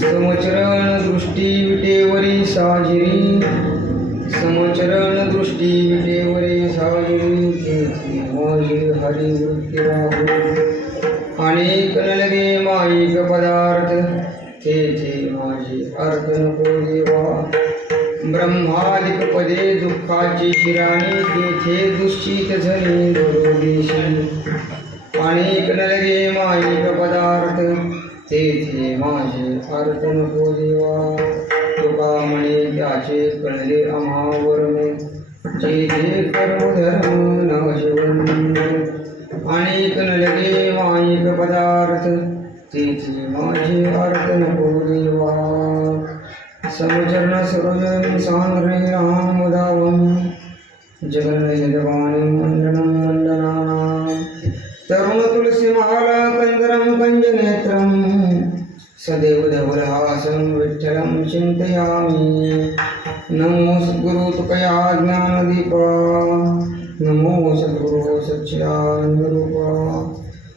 समचरण दृष्टी विटेवरी साजिरी समचरण दृष्टी विटेवरी साजिरी तेथे माझे हरी वृत्ती राहू। अनेक नलगे माईक पदार्थ तेथे माझे अर्थ नको देवा। ब्रह्मादिक पदे दुःखाची शिराणी तेथे दुश्चित झनी दुरोदेशी अनेक नलगे माईक पदार्थ तेथे माझे अर्थ नको देवा। तुका म्हणे त्याचे कळले आम्हावर जेथे कर्म धर्म नशिवंत अनेक नलगे माईक पदार्थ तेथे माझे अर्थ नको देवा। समचरण सरोजन सांद्रे रामदावम जगन्नयजवानं मण्डनं मण्डनानां तरुणतुलसीमाला कन्दरं कञ्जनेत्रं सदैव धवलहासं विठ्ठलं चिन्तयामि। नमो सद्गुरु तुकया ज्ञानदीपा। नमो सद्गुरु सच्चिदानन्दरूपा।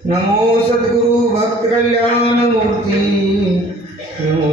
नमो सद्गुरु नमो